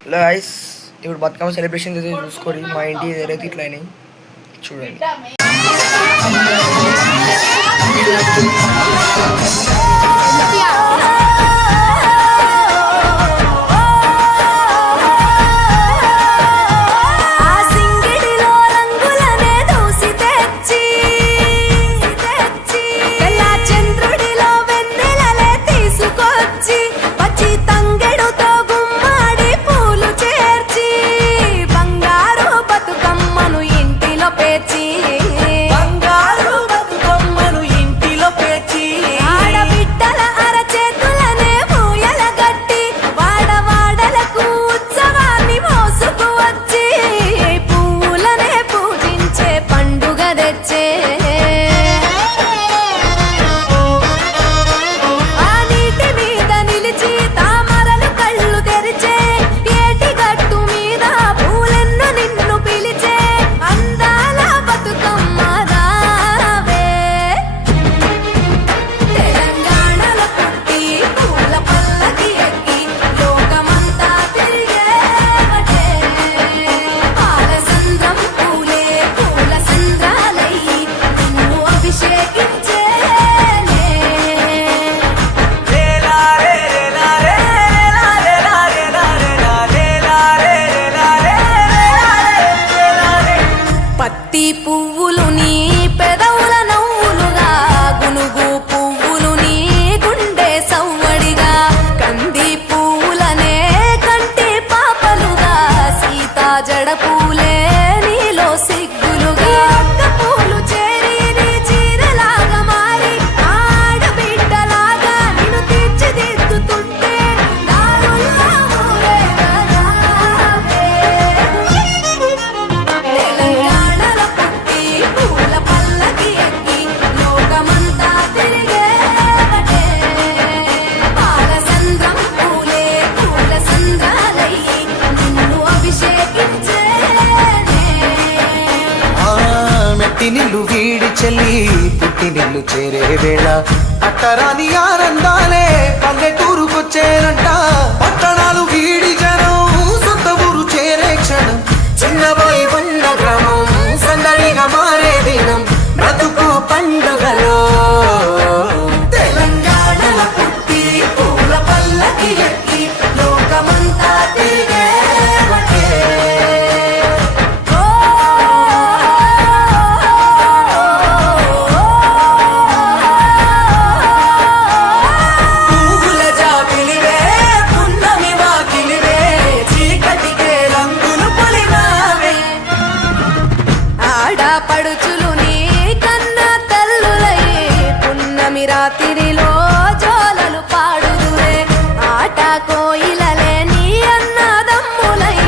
Hello guys, ఇప్పుడు Bathukamma celebration అయితే చూసుకొని మా ఇంటి ఏదైతే ఇట్లా అయినాయి చూడండి. నిల్లు వీడి చెల్లి పుట్టి నిల్లు చేరే వేళ అట్టరాని ఆనందాలే పల్లెటూరుకొచ్చేనంట. పట్టణాలు వీడి జనం సొంత ఊరు చేరే క్షణం, చిన్నబోయి పండ గ్రామం సందడిగా మారే దినం, బ్రతుకు పండుగలో తెలంగాణల పుట్టి పూల పల్లకి ఎక్కి లోకమంతా తిరిగే రాత్రిలో జోలలు పాడుదురే ఆట కోయిలలే నీ అన్నదమ్ములై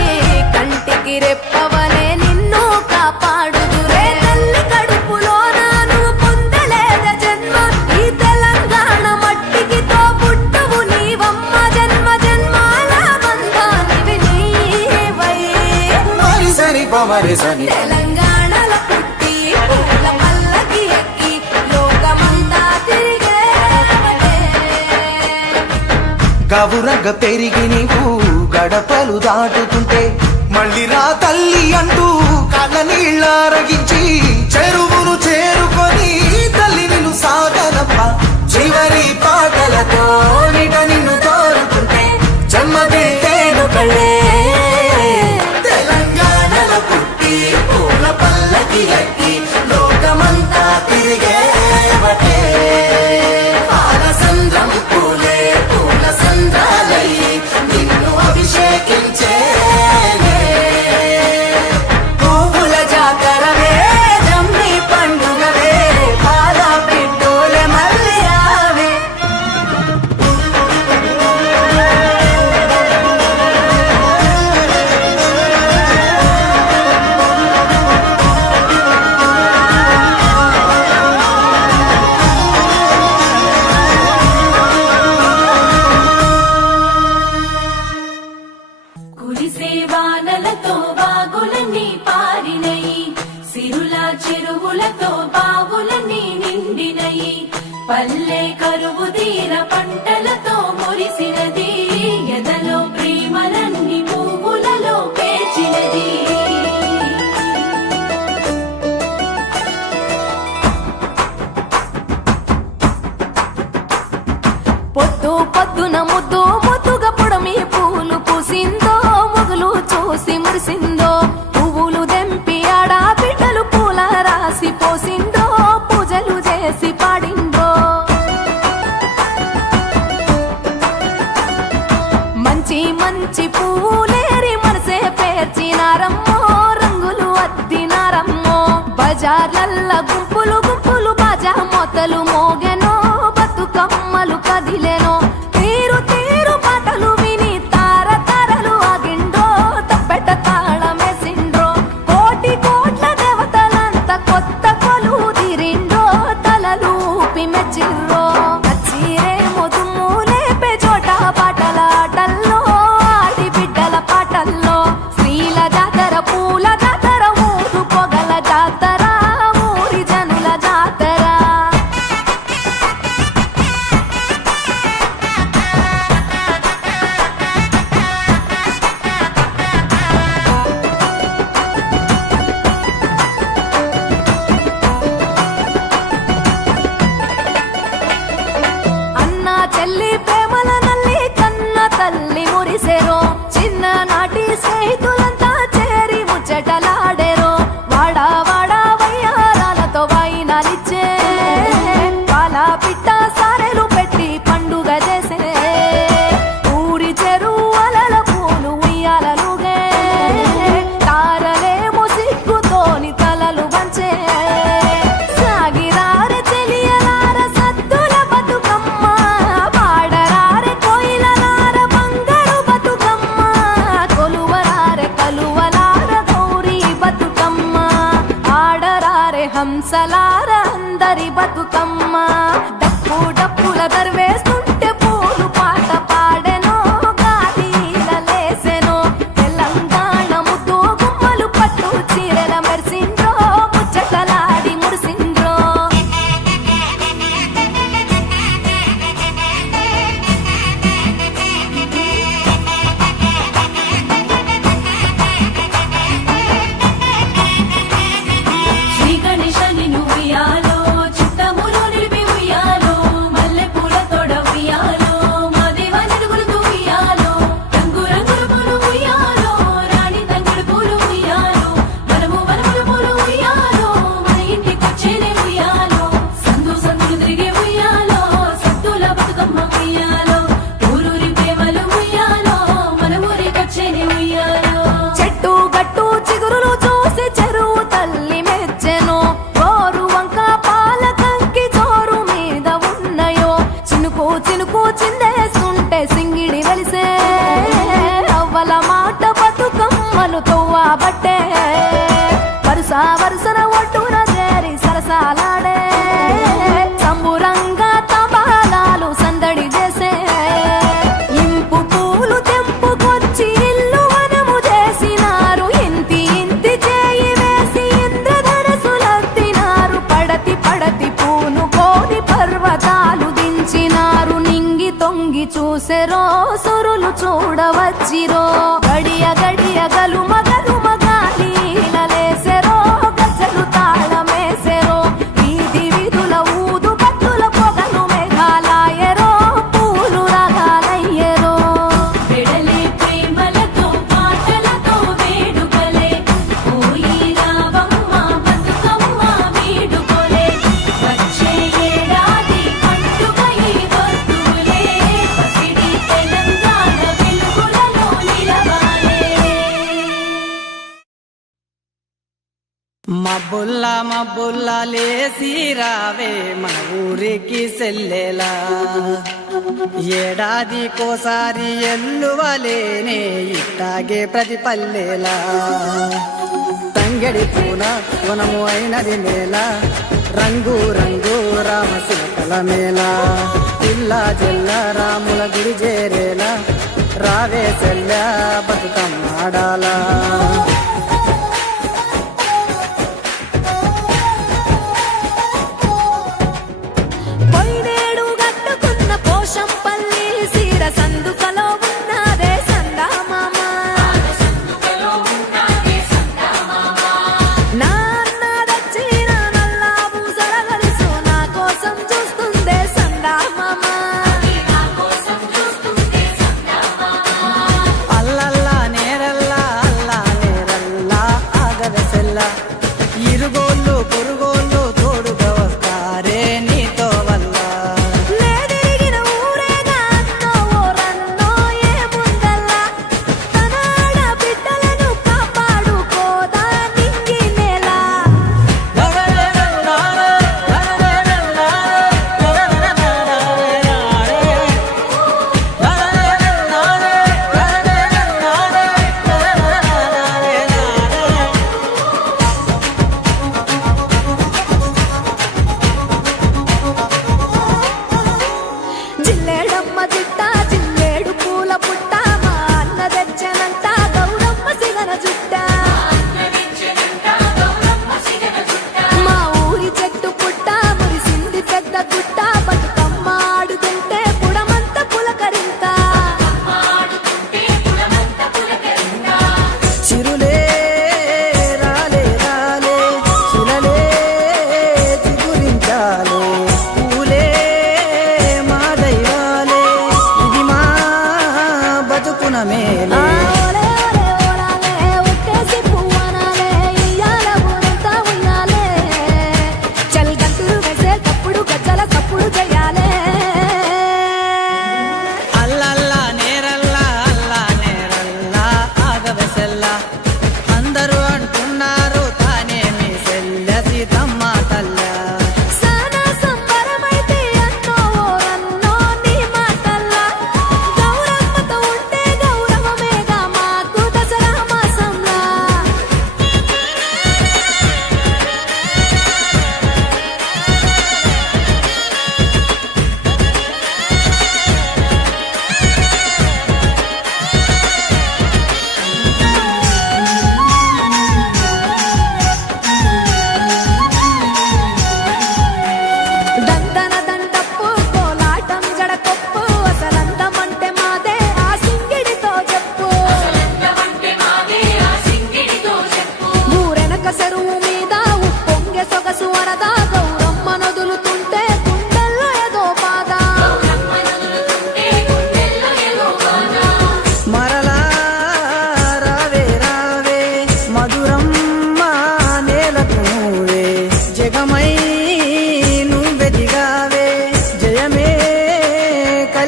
కంటికి రెప్పవలే నిన్ను కాపాడుదురే. తల్లి కడుపులో నాను పొందలేద జన్మ ఈ తెలంగాణ మట్టికి తో పుట్టవు నీవమ్మ, జన్మ జన్మాల బంధానివి నీవై. తెలంగాణల పుట్టి పూల పల్లకి ఎక్కి లోకమంతా గవురగ పెరిగి నీవు గడపలు దాటుతుంటే మళ్ళీ రా తల్లి అంటూ కళ్ళ నీళ్ళారగించి చెరువును చేరుకొని తల్లి నిన్ను సాగనప్ప చివరి పాటలతో నిట నిన్ను తోరుతుంటే జన్మదిట్టేను కళ్ళే. తెలంగాణల పుట్టి పూల పల్లకి ఎక్కి లోకమంతా తిరిగే పాలసంద్రం పూలే పూల సంద్రాలై నిన్ను అభిషేకించే పువ్వుల జాతరవే జమ్మి పండుగవే పాల బిడ్డోలే మల్లియావే. కరువు తీర పంటలతో మురిసినది ఎదలో ప్రేమలన్నీ పువ్వులలో పేర్చినది పొద్దు పొద్దున ముద్దు ముద్దుగా పొడమి పూలు పూసిందో మొగులు చూసి మురిసిందో పువ్వులు దెంపి ఆడా బిడ్డలు పూల రాసి పోసిందో పూజలు చేసి పాడిందో మంచి మంచి పూలేరి మనసే పేర్చినారమ్మో రంగులు అద్దినారమ్మో బజార్లల్ల గుంపులు గుంపులు బాజా మొతలు మోగెనో బతుకమ్మలు కదిలెనో తీరు తీరు పాటలు విని తార తారలు ఆగిండ్రో తప్పెట తాళమేసిండ్రో కోటి కోట్ల దేవతలంతా కొత్త కొలు తిరిండ్రో తలలు ఊపి మెచ్చిర్రో నచ్చిరేమో దుమ్ము లేపే చోట పాటలాటల్లో ఆడి బిడ్డల పాటల్లో స్త్రీల జాతర పూల జాతర ఊరు పొగల జాతర ఊరి జనుల జాతర అన్న చెల్లి ప్రేమల నల్లి కన్న తల్లి మురిసెరో చిన్ననాటి స్నేహితులంతా చేరి ముచ్చటలాడెరో వాడా వాడా వయ్యారాలతో వాయినాలిచ్చే పాల పిట్ట సారెలు పెట్టి పండుగ చేసే ఊరి చెరువలల పూలు ఉయ్యాలలుగే తారలేమో సిగ్గుతోని తలలు వంచే సాగిరారె తెలియలార సద్దుల బతుకమ్మ పాడరారె కోయిలలార బంగారు బతుకమ్మ కొలువరారె కలువలార గౌరీ బతుకమ్మ ఆడరారె హంసలార అందరి బతుకమ్మ డప్పు డప్పుల దర్వేస్తుంటే పూలు పాట పాడెనో గాలిలలేసెనో తెలంగాణ ముద్దు గుమ్మలు పట్టు చీరల మెరిసిండ్రో ముచ్చటలాడి మురిసిండ్రో శ్రీ గణేశని ఉయ్యాలో చిత్తములు నిలిపి ఉయ్యాలో మల్లె పూల తోడ ఉయ్యాలో మా దేవ నిరుగులు ఉయ్యాలో రంగు రంగుల పూలు ఉయ్యాలో రాణి తంగుడు పూలు ఉయ్యాలో వనముల పూలు ఉయ్యాలో మన ఇంటికొచ్చేనే ఉయ్యాలో సందు సందులు తిరిగే ఉయ్యాలో సత్తుల బతుకమ్మ ఉయ్యాలో ఊరూరి ప్రేమలు ఉయ్యాలో మన ఊరికొచ్చేనే ఉయ్యాలో చెట్టు గట్టు చిగురులు చూసి చెరువు తల్లి మెచ్చెను గోరు వంక పాల కంకి జోరు మీద ఉన్నయో చినుకు చినుకు చిందేస్తుంటే సింగిడి వెలిసే అవ్వల మాట బతుకమ్మలు తవ్వబట్టే వరుస వరుసన ఒట్టున చేరి సరసాలాడే సంబురంగా తబాలాలు సందడి చేసే ఇంపు పూలు తెంపుకొచ్చి ఇల్లు వనము చేసినారు ఇంతి ఇంతి చేయి వేసి ఇంద్రధనసులత్తినారు పడతి పడతి పూను కోరి పర్వతాలు దించినారు నింగి తొంగి చూసెరో సురులు చూడవచ్చిరో గడియ గడియ గలుమ గలుమ గాలిలలేసెరో గజ్జలు తాళమేసెరో వీధి వీధుల ఊదు బత్తుల పొగలు మేఘాలాయరో పూలు రాగాలయ్యరో వెడలే ప్రేమలతో పాటలతో వేడుకలే పోయి రావమ్మ బతుకమ్మ వేడుకొలే వచ్చే ఏడాది పండుగ ఈ వస్తువులే పసిడి తెలంగాణ వెలుగులలో నిలవాలే మబ్బుల్లా లేసి రావే మన ఊరికి సెల్లెలా ఏడాదికోసారి ఎల్లువలేనే ఇట్టాగే ప్రతి పల్లెలా తంగడి పూల వనము అయినది మేళ రంగు రంగు రామశిల్కల మేళ పిల్ల జల్ల రాముల గుడి చేరేలా రావే సెల్ల బతుకమ్మాడాలా పొయ్యేడు గట్టు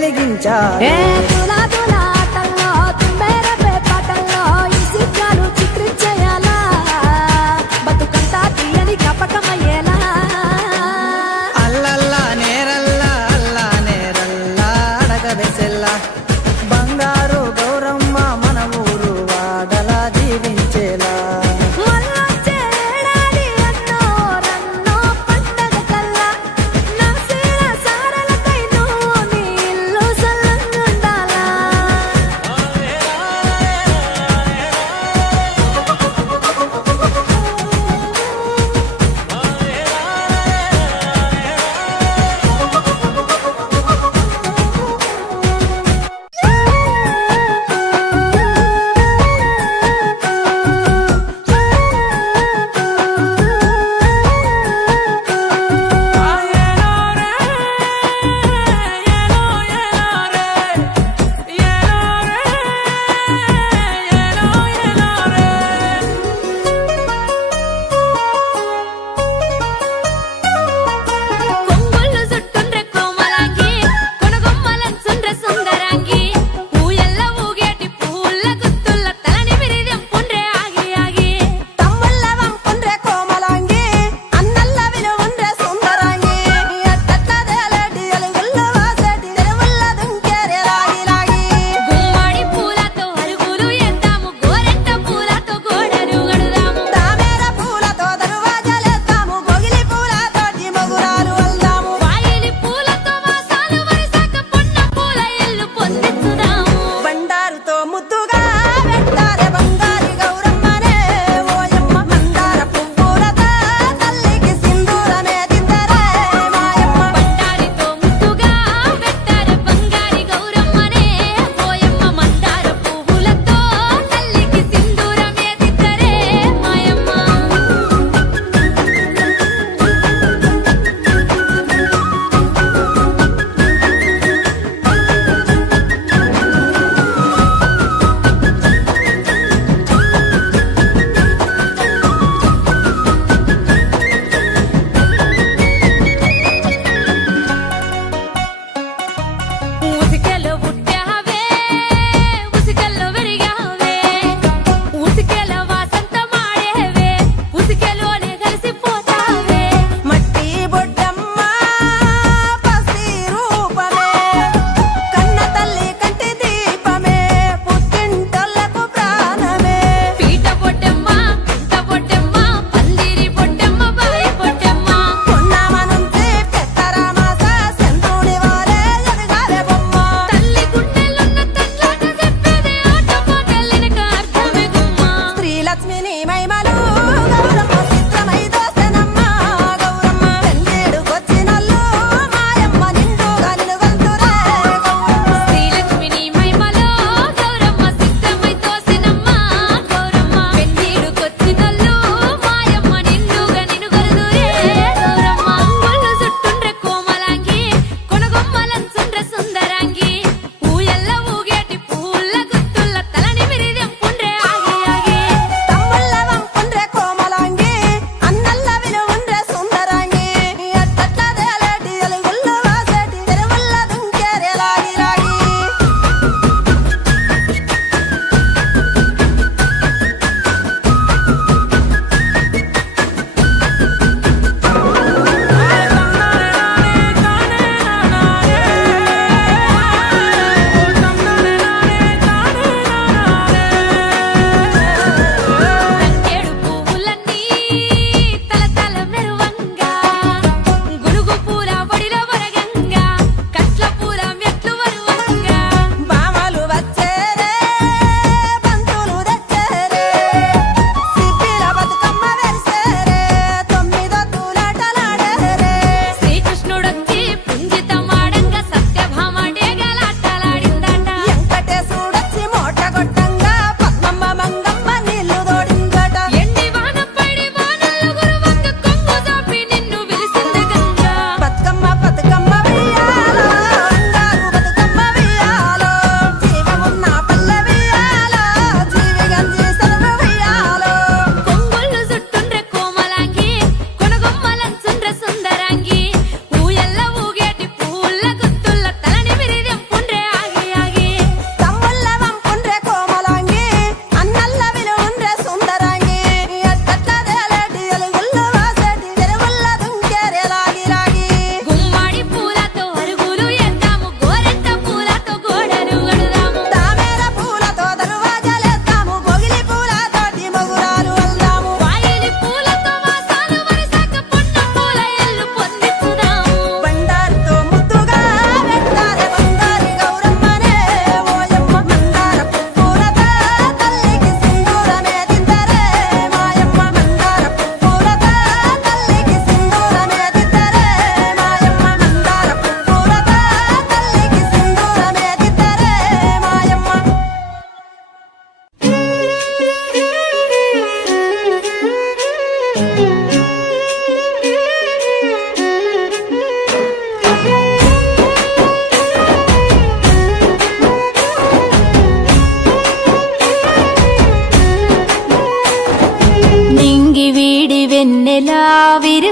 వెలిగించారు. ఏ తులా తులా ఆటల్లో తుంబేరపే పాటల్లో ఈ చిత్రాలు చిత్రించేయాలా బతుకంతా తీయని జ్ఞాపకమయ్యేలా అల్లల్లా నేరల్లా అల్లా నేరల్లా అడగవెసెల్లా బంగారు గౌరమ్మ మన ఊరు వాడలా జీవించేలా మళ్ళొచ్చే ఏడాది అన్నో రన్నో పండగ కల్లా నా సీర సారలకై నువ్వు నీ ఇల్లు సల్లంగుండాలా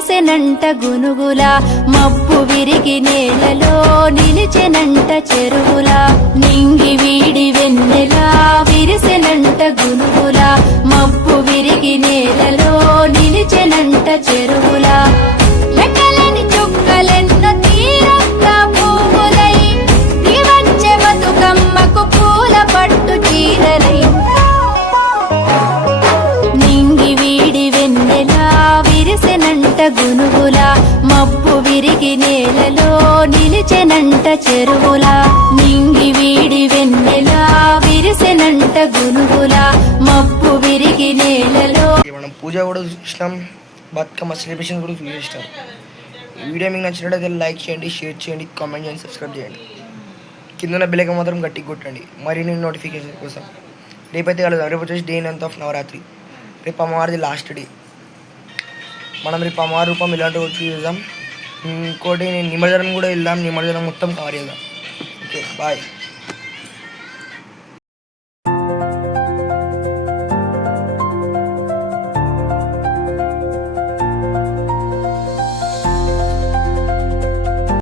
విరిసెనంట గునుగుల మబ్బు విరిగి నేలలో నిలిచెనంట చెరువుల నింగి వీడి వెన్నెలా విరిసెనంట గునుగుల మబ్బు విరిగి నేలలో నిలిచెనంట చెరువుల లెక్కలేని చుక్కలెన్నో తీరొక్క పువ్వులై దివచ్చే బతుకమ్మకు పూల పట్టు చీరలై నింగి వీడి వెన్నెలా విరిసెనంట గునుగుల మబ్బు విరిగి నేలలో నిలిచెనంట చెరువుల నింగి వీడి వెన్నెలా విరిసెనంట గునుగుల మబ్బు విరిగి నేలలో మనం పూజ కూడా చూసినాం, బతుకమ్మ సెలబ్రేషన్ కూడా చూసినాం. ఈ వీడియో మీకు నచ్చినట్లయితే లైక్ చేయండి, షేర్ చేయండి, కామెంట్ చేయండి, సబ్స్క్రైబ్ చేయండి. కింద ఉన్న బెల్ ఐకాన్ మాత్రం గట్టిగా కొట్టండి మరిన్ని నోటిఫికేషన్ కోసం. రేపైతే కలుద్దాం. రేపు వచ్చేసి డే 9th ఆఫ్ నవరాత్రి. రేపు అమ్మవారిది లాస్ట్ డే. మనం రేపు అమ్మవారి రూపం ఇలాంటివి వచ్చి చూద్దాం. ఇంకోటి నేను నిమజ్జనం కూడా వెళ్దాం, నిమజ్జనం మొత్తం కవర్ చేద్దాం. Okay bye.